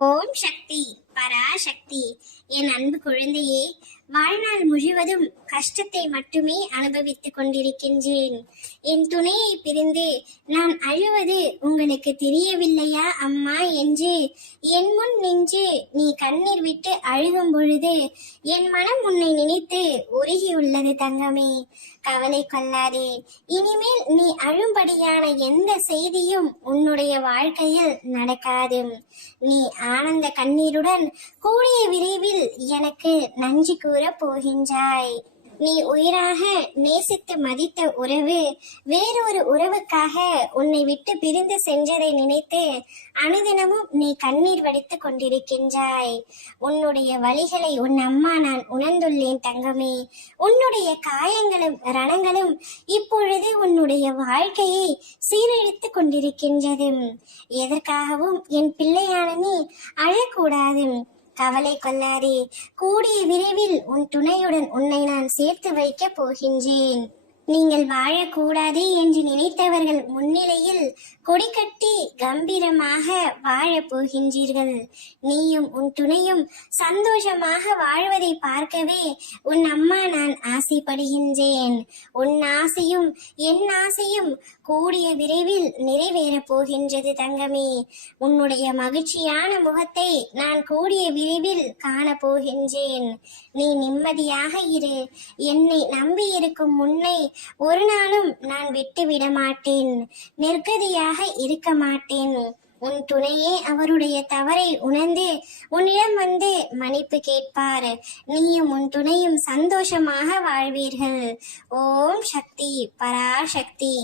ஓம் சக்தி பராசக்தி. என் அன்பு குழந்தையே, வாழ்நாள் முழுவதும் கஷ்டத்தை மட்டுமே அனுபவித்துக் கொண்டிருக்கின்றேன். என் துணையை பிரிந்து நான் அழுவது உங்களுக்கு தெரியவில்லையா அம்மா என்று என் முன் நின்று நீ கண்ணீர் விட்டு அழுகும் பொழுது என் மனம் உன்னை நினைத்து உருகியுள்ளது தங்கமே. கவலை கொள்ளாதே. இனிமேல் நீ அழும்படியான எந்த செய்தியும் உன்னுடைய வாழ்க்கையில் நடக்காது. நீ ஆனந்த கண்ணீருடன் கூடிய விரைவில் எனக்கு நன்றி கூற போகின்றாய். நீ உயிராக நேசித்து மதித்த உறவு வேறொரு உறவுக்காக உன்னை விட்டு பிரிந்து சென்றதை நினைத்து அனுதினமும் நீ கண்ணீர் வடித்துக் கொண்டிருக்கின்றாய். உன்னுடைய வலிகளை உன் அம்மா நான் உணர்ந்துள்ளேன் தங்கமே. உன்னுடைய காயங்களும் ரணங்களும் இப்பொழுது உன்னுடைய வாழ்க்கையை சீரழித்துக் கொண்டிருக்கின்றது. எதற்காகவும் என் பிள்ளையான நீ அழக்கூடாது. கவலை கொள்ளாதே. கூடிய விரைவில் உன் துணையுடன் உன்னை நான் சேர்த்து வைக்க போகின்றேன். நீங்கள் வாழக்கூடாது என்று நினைத்தவர்கள் முன்னிலையில் கொடிக்கட்டி கம்பீரமாக வாழப் போகின்றீர்கள். நீயும் உன் துணையும் சந்தோஷமாக வாழ்வதை பார்க்கவே உன் அம்மா நான் ஆசைப்படுகின்றேன். உன் ஆசையும் என் ஆசையும் கூடிய விரைவில் நிறைவேறப் போகின்றது தங்கமே. உன்னுடைய மகிழ்ச்சியான முகத்தை நான் கூடிய விரைவில் காண போகின்றேன். நீ நிம்மதியாக இரு. என்னை நம்பி இருக்கும் முன்னை ஒரு நாளும் நான் விட்டுவிட மாட்டேன். நிர்கதியாக இருக்க மாட்டேன். உன் துணையே அவருடைய தவறை உணர்ந்து உன்னிடம் வந்து மன்னிப்பு கேட்பார். நீயும் உன் துணையும் சந்தோஷமாக வாழ்வீர்கள். ஓம் சக்தி பராசக்தி.